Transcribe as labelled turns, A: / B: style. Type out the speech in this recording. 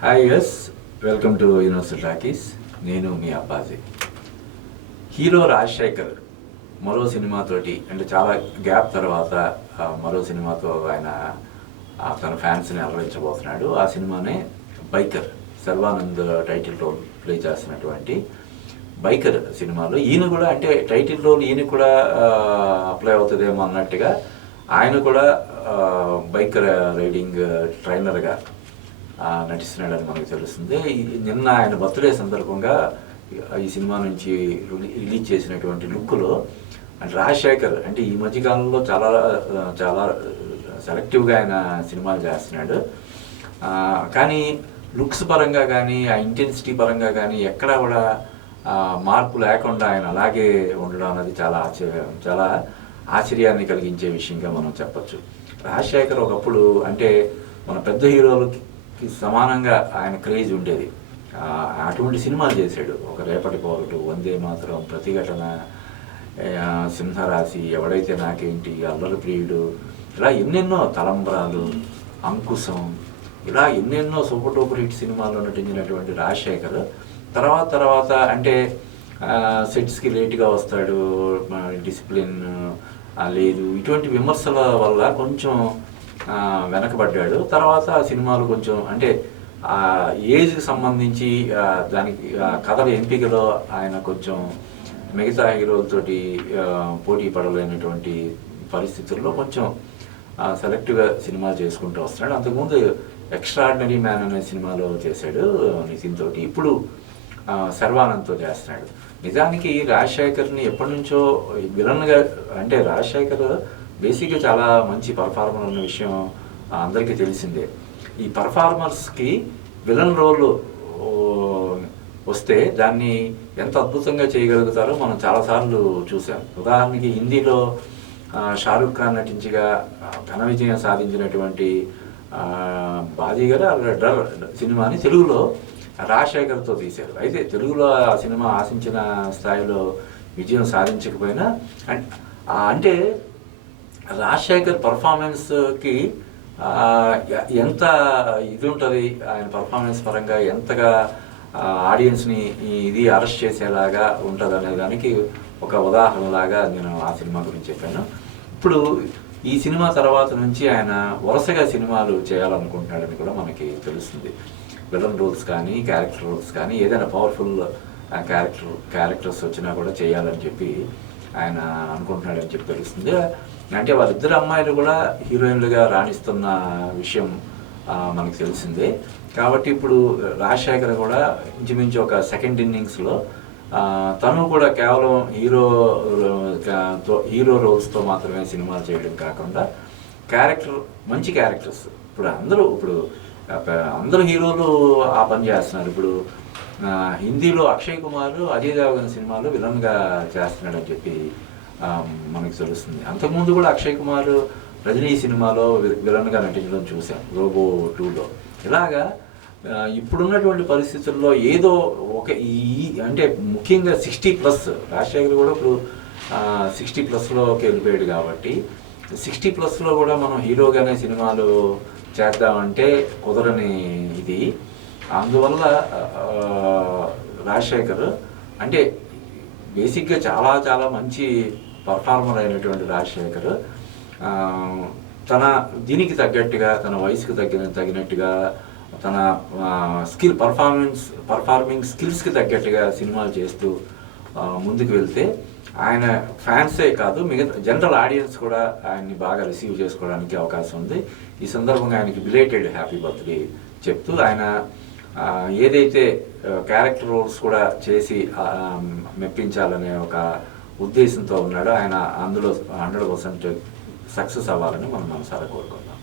A: Hi yes welcome to university talkies నేను మీ అబ్బాజీ. Hero Rajasekhar మరో సినిమాతోటి అంటే చాలా గ్యాప్ తర్వాత మరో సినిమాతో ఆయన తన ఫ్యాన్స్ని అలరించబోతున్నాడు. ఆ సినిమానే Biker Sharwanand title role play చేస్తున్నటువంటి బైకర్ సినిమాలో. ఈయన కూడా అంటే టైటిల్ రోల్ ఈయన కూడా అప్లై అవుతుందేమో అన్నట్టుగా ఆయన కూడా బైకర్ రైడింగ్ ట్రైనర్గా నటిస్తున్నాడని మనకు తెలుస్తుంది. నిన్న ఆయన బర్త్డే సందర్భంగా ఈ సినిమా నుంచి రిలీజ్ చేసినటువంటి లుక్లో అంటే రాజశేఖర్ అంటే ఈ మధ్యకాలంలో చాలా చాలా సెలెక్టివ్గా ఆయన సినిమాలు చేస్తున్నాడు. కానీ లుక్స్ పరంగా కానీ ఆ ఇంటెన్సిటీ పరంగా కానీ ఎక్కడా కూడా మార్పు లేకుండా ఆయన అలాగే ఉండడం అనేది చాలా ఆశ్చర్యం చాలా ఆశ్చర్యాన్ని కలిగించే విషయంగా మనం చెప్పొచ్చు. రాజశేఖర్ ఒకప్పుడు అంటే మన పెద్ద హీరోలకి సమానంగా ఆయన క్రేజ్ ఉండేది. అటువంటి సినిమాలు చేశాడు. ఒక రేపటి పోరటు వందే మాత్రం ప్రతిఘటన సింహరాశి ఎవడైతే నాకేంటి అల్లరి ప్రియుడు ఇలా ఎన్నెన్నో తలంబరాలు అంకుశం ఇలా ఎన్నెన్నో సూపర్ టూపర్ హిట్ సినిమాల్లో నటించినటువంటి రాజశేఖర్ తర్వాత తర్వాత అంటే సెట్స్కి లేట్గా వస్తాడు డిసిప్లిన్ లేదు ఇటువంటి విమర్శల వల్ల కొంచెం వెనకబడ్డాడు. తర్వాత ఆ సినిమాలు కొంచెం అంటే ఆ ఏజ్కి సంబంధించి దానికి కథల ఎంపికలో ఆయన కొంచెం మిగతా హీరోలతోటి పోటీ పడలేనటువంటి పరిస్థితుల్లో కొంచెం సెలెక్ట్గా సినిమాలు చేసుకుంటూ వస్తున్నాడు. అంతకుముందు ఎక్స్ట్రాడినరీ మ్యాన్ అనే సినిమాలో చేశాడు నితిన్ తోటి. ఇప్పుడు సర్వానంద్తో చేస్తున్నాడు. నిజానికి రాజశేఖర్ని ఎప్పటి నుంచో విలన్గా అంటే రాజశేఖర్ బేసిక్గా చాలా మంచి పర్ఫార్మర్ ఉన్న విషయం అందరికీ తెలిసిందే. ఈ పర్ఫార్మర్స్కి విలన్ రోల్ వస్తే దాన్ని ఎంత అద్భుతంగా చేయగలుగుతారో మనం చాలాసార్లు చూసాం ఉదాహరణకి హిందీలో షారుఖ్ ఖాన్ నటించగా ఘన విజయం సాధించినటువంటి ఆ, బాజీగర్ డర్ సినిమాని తెలుగులో రాజశేఖర్తో తీశారు. అయితే తెలుగులో ఆ సినిమా ఆశించిన స్థాయిలో విజయం సాధించకపోయినా అంటే రాజశేఖర్ పర్ఫార్మెన్స్కి ఎంత ఇది ఉంటుంది ఆయన పర్ఫార్మెన్స్ పరంగా ఎంతగా ఆడియన్స్ని ఇది అరెస్ట్ చేసేలాగా ఉంటుంది అనే దానికి ఒక ఉదాహరణలాగా నేను ఆ సినిమా గురించి చెప్పాను. ఇప్పుడు ఈ సినిమా తర్వాత నుంచి ఆయన వరుసగా సినిమాలు చేయాలనుకుంటున్నాడని కూడా మనకి తెలుస్తుంది. విలన్ రోల్స్ కానీ క్యారెక్టర్ రోల్స్ కానీ ఏదైనా పవర్ఫుల్ క్యారెక్టర్ క్యారెక్టర్స్ వచ్చినా కూడా చేయాలని చెప్పి ఆయన అనుకుంటున్నాడని చెప్పి తెలుస్తుంది. అంటే వాళ్ళిద్దరు అమ్మాయిలు కూడా హీరోయిన్లుగా రాణిస్తున్న విషయం మనకు తెలిసిందే. కాబట్టి ఇప్పుడు రాజశేఖర్ కూడా ఇంచుమించు ఒక సెకండ్ ఇన్నింగ్స్లో తను కూడా కేవలం హీరో హీరో రోల్స్తో మాత్రమే సినిమాలు చేయడం కాకుండా క్యారెక్టర్ మంచి క్యారెక్టర్స్. ఇప్పుడు అందరూ ఇప్పుడు అందరూ హీరోలు ఆ పని చేస్తున్నారు. ఇప్పుడు హిందీలో అక్షయ్ కుమార్ అజయ్ దేవగన్ సినిమాలో విలన్గా చేస్తున్నాడని చెప్పి మనకు తెలుస్తుంది. అంతకుముందు కూడా అక్షయ్ కుమార్ రజనీ సినిమాలో విలన్గా నటించడం చూసాం రోబో టూలో. ఇలాగా ఇప్పుడున్నటువంటి పరిస్థితుల్లో ఏదో ఒక ఈ అంటే ముఖ్యంగా సిక్స్టీ ప్లస్ రాజశేఖర్ కూడా ఇప్పుడు సిక్స్టీ ప్లస్లోకి వెళ్ళిపోయాడు కాబట్టి సిక్స్టీ ప్లస్లో కూడా మనం హీరోగానే సినిమాలు చేద్దామంటే కుదరని ఇది. అందువల్ల రాజశేఖర్ అంటే బేసిక్గా చాలా చాలా మంచి పర్ఫార్మర్ అయినటువంటి రాజశేఖర్ తన దీనికి తగ్గట్టుగా తన వయసుకు తగ్గిన తగినట్టుగా తన స్కిల్ పర్ఫార్మెన్స్ పర్ఫార్మింగ్ స్కిల్స్కి తగ్గట్టుగా సినిమాలు చేస్తూ ముందుకు వెళ్తే ఆయన ఫ్యాన్సే కాదు మిగతా జనరల్ ఆడియన్స్ కూడా ఆయన్ని బాగా రిసీవ్ చేసుకోవడానికి అవకాశం ఉంది. ఈ సందర్భంగా ఆయనకి బిలేటెడ్ హ్యాపీ బర్త్డే చెప్తూ ఆయన ఏదైతే క్యారెక్టర్ రోల్స్ కూడా చేసి మెప్పించాలనే ఒక ఉద్దేశంతో ఉన్నాడు. ఆయన అందులో హండ్రెడ్ పర్సెంట్ సక్సెస్ అవ్వాలని మనం మనసారా కోరుకుంటాం